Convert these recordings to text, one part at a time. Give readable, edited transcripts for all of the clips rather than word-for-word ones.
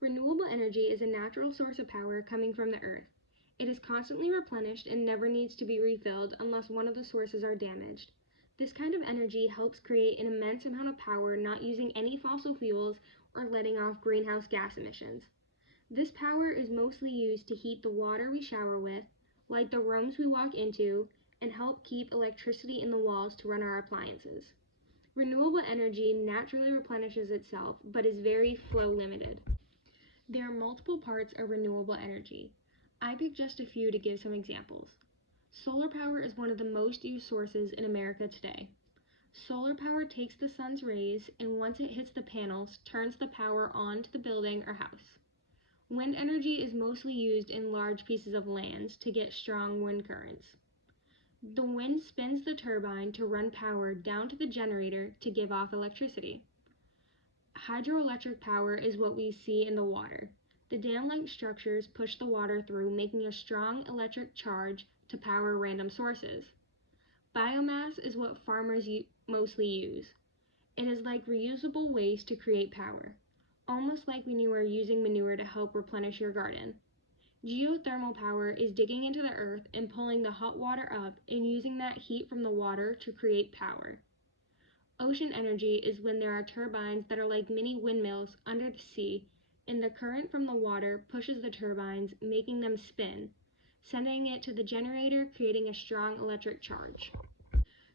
Renewable energy is a natural source of power coming from the earth. It is constantly replenished and never needs to be refilled unless one of the sources are damaged. This kind of energy helps create an immense amount of power not using any fossil fuels or letting off greenhouse gas emissions. This power is mostly used to heat the water we shower with, light the rooms we walk into, and help keep electricity in the walls to run our appliances. Renewable energy naturally replenishes itself but is very flow limited. There are multiple parts of renewable energy. I picked just a few to give some examples. Solar power is one of the most used sources in America today. Solar power takes the sun's rays and once it hits the panels, turns the power on to the building or house. Wind energy is mostly used in large pieces of land to get strong wind currents. The wind spins the turbine to run power down to the generator to give off electricity. Hydroelectric power is what we see in the water. The dam-like structures push the water through, making a strong electric charge to power random sources. Biomass is what farmers mostly use. It is like reusable waste to create power, almost like when you are using manure to help replenish your garden. Geothermal power is digging into the earth and pulling the hot water up and using that heat from the water to create power. Ocean energy is when there are turbines that are like mini windmills under the sea, and the current from the water pushes the turbines, making them spin, sending it to the generator, creating a strong electric charge.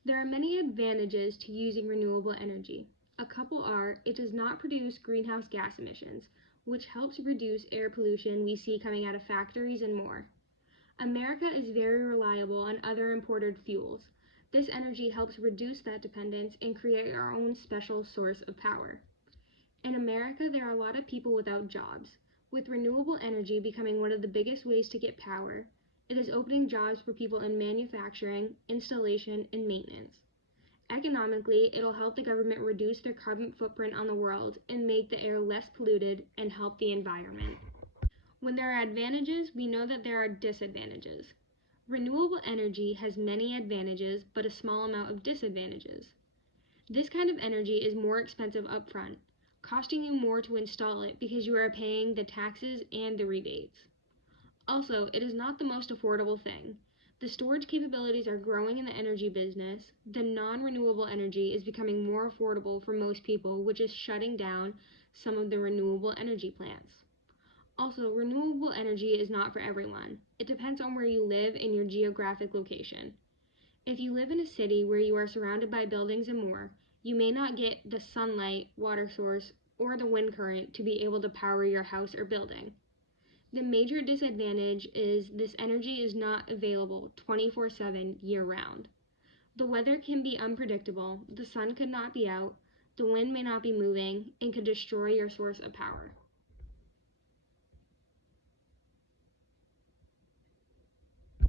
There are many advantages to using renewable energy. A couple are, it does not produce greenhouse gas emissions, which helps reduce air pollution we see coming out of factories and more. America is very reliable on other imported fuels. This energy helps reduce that dependence and create our own special source of power. In America, there are a lot of people without jobs. With renewable energy becoming one of the biggest ways to get power, it is opening jobs for people in manufacturing, installation, and maintenance. Economically, it'll help the government reduce their carbon footprint on the world and make the air less polluted and help the environment. When there are advantages, we know that there are disadvantages. Renewable energy has many advantages, but a small amount of disadvantages. This kind of energy is more expensive upfront, costing you more to install it because you are paying the taxes and the rebates. Also, it is not the most affordable thing. The storage capabilities are growing in the energy business. The non-renewable energy is becoming more affordable for most people, which is shutting down some of the renewable energy plants. Also, renewable energy is not for everyone. It depends on where you live and your geographic location. If you live in a city where you are surrounded by buildings and more, you may not get the sunlight, water source, or the wind current to be able to power your house or building. The major disadvantage is this energy is not available 24/7 year-round. The weather can be unpredictable, the sun could not be out, the wind may not be moving, and could destroy your source of power.